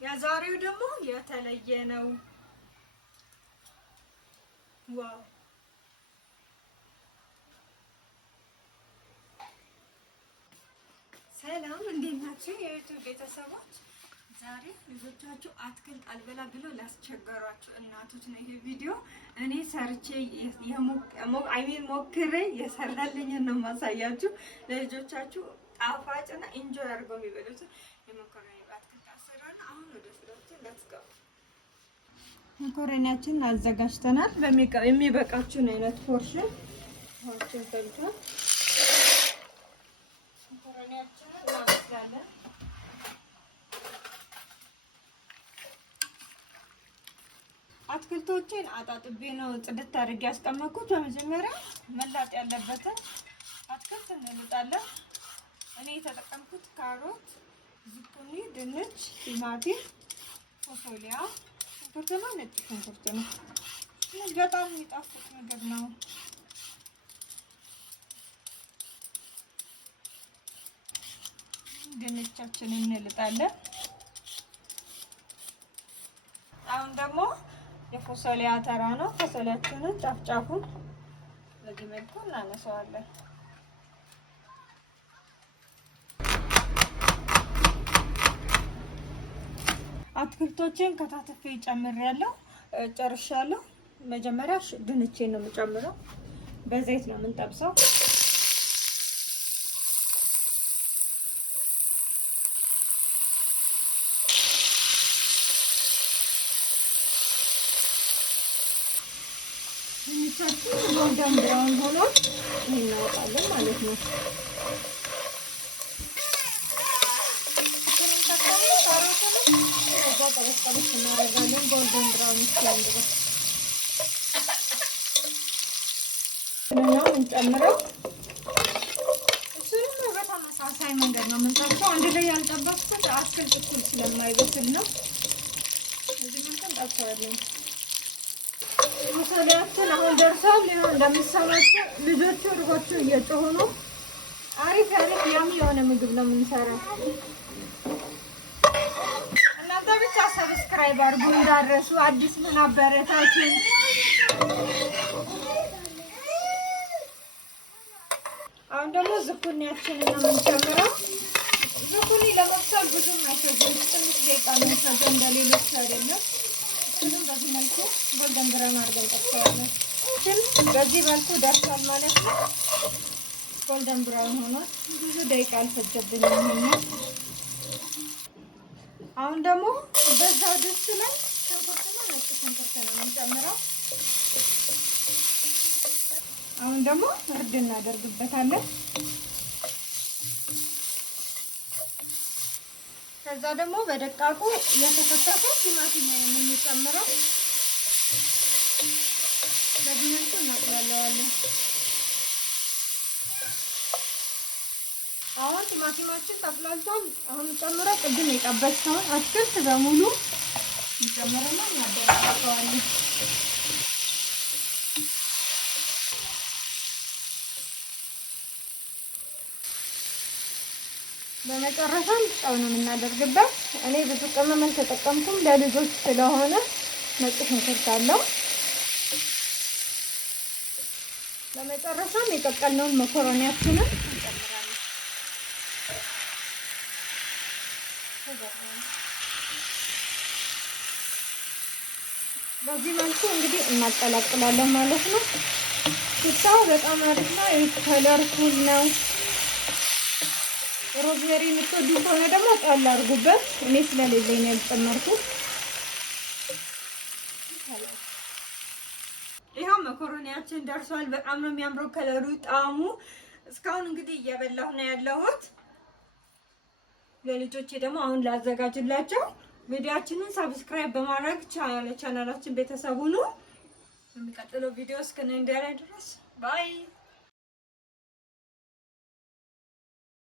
የዛሬው ደግሞ የተለየ ነው። ዋው ሰላም እንዴት ናችሁ የዩቲዩብ ቤተሰቦች? ዛሬ ልጆቻችሁ አትክልት አልበላ ብሎ ላስቸገሯችሁ እናቶች ነው ይሄ ቪዲዮ። እኔ ሰርቼ ሞክሬ የሰራልኝ ነው ማሳያችሁ። ለልጆቻችሁ ጣፋጭና ኢንጆይ አድርገው የሚበሉት የመኮረኒ አትክልት አሰራር ነው። አሁን ወደ ስራችን ለስገባ። መኮረኒያችንን አዘጋጅተናል። የሚበቃችሁን አይነት ፖርሽን ሆችን ፈልተን መኮረኒያችንን እናወስዳለን። አትክልቶችን አጣጥቤ ነው ጽድት አድርጌ ያስቀመጥኩት። በመጀመሪያ መላጥ ያለበትን አትክልት እንልጣለን። እኔ የተጠቀምኩት ካሮት፣ ዝኩኒ፣ ድንች፣ ቲማቲም፣ ፎሶሊያ፣ ሽንኩርትና ነጭ ሽንኩርት ነው። በጣም የሚጣፍጥ ምግብ ነው። ድንቻችንን እንልጣለን። አሁን ደግሞ የፎሶሊያ ተራ ነው። ፎሶሊያችንን ጫፍጫፉን በዚህ መልኩ እናነሳዋለን። አትክልቶችን ከታተፌ ጨምሬያለሁ፣ ጨርሻለሁ። መጀመሪያ ድንቼን ነው የምጨምረው። በዘይት ነው የምንጠብሰው። ድንቻችን ጎልደን ብራውን ሆኖ እናወጣለን ማለት ነው። ጠበስ እናደርጋለን ጎልደን ብራውን እስኪሆን ድረስ ነው የምንጨምረው። እሱንም በተመሳሳይ መንገድ ነው የምንጠብሰው። አንድ ላይ ያልጠበስኩት አትክልት እኩል ስለማይበስል ነው። እዚህ መልኩ እንጠብሰዋለን። ፎሶሊያችን አሁን ደርሷል። ይኸው እንደምትሰማቸው ልጆቹ እርጎቹ እየጮሁ ነው። አሪፍ ያሚ የሆነ ምግብ ነው የምንሰራው። እናንተ ብቻ ሰብስክራይብ አድርጉ እንዳትረሱ። አዲስ ምን አበረታችን። አሁን ደግሞ ዝኩኒያችንን ነው የምንጨምረው። ዝኩኒ ለመብሰል ብዙም አይፈጅም፣ ትንሽ ደቂቃ ነው የሚፈጀው፣ እንደሌሎች አይደለም። ሁሉም በዚህ መልኩ ጎልደን ብራውን አድርገን ጠብሰዋለን። በዚህ መልኩ ደርሷል ማለት ነው። ጎልደን ብራውን ሆኖ ብዙ ደቂቃ አልፈጀብንም። አሁን ደግሞ በዛው ድስት ላይ ሽንኩርትና ነጭ ሽንኩርት ነው የምንጨምረው። አሁን ደግሞ እርድ እናደርግበታለን። ከዛ ደግሞ በደቃቁ የተከተፈ ቲማቲም ነው የምንጨምረው። በዚህ መልኩ እናቀላለን። አሁን ቲማቲማችን ተፍላልቷል። አሁን ጨምረው ቅድም የጠበስነውን አትክልት በሙሉ እንጨምርና እናደርጋቸዋለን። በመጨረሻም ጨው ነው የምናደርግበት። እኔ ብዙ ቅመም አልተጠቀምኩም ለልጆች ስለሆነ ነጭ ሽንኩርት አለው። በመጨረሻም የቀቀልነውን መኮረኒያችንን እንጨምራለን። በዚህ መልኩ እንግዲህ እናቀላቅላለን ማለት ነው። ሽታው በጣም አሪፍ ነው። ከለርፉል ነው። ሮዝሜሪ የምትወዱ ከሆነ ደግሞ ጣል አድርጉበት። እኔ ስለሌለኝ ነው ያልጨመርኩት። ይሄው መኮረኒያችን ደርሷል። በጣም ነው የሚያምረው ከለሩ፣ ጣዕሙ። እስካሁን እንግዲህ እየበላሁ ነው ያለሁት። ለልጆቼ ደግሞ አሁን ላዘጋጅላቸው። ቪዲዮአችንን ሰብስክራይብ በማድረግ ቻናላችን ቤተሰብ ሁኑ። የሚቀጥለው ቪዲዮ እስከነ እንዲያላይ ድረስ ባይ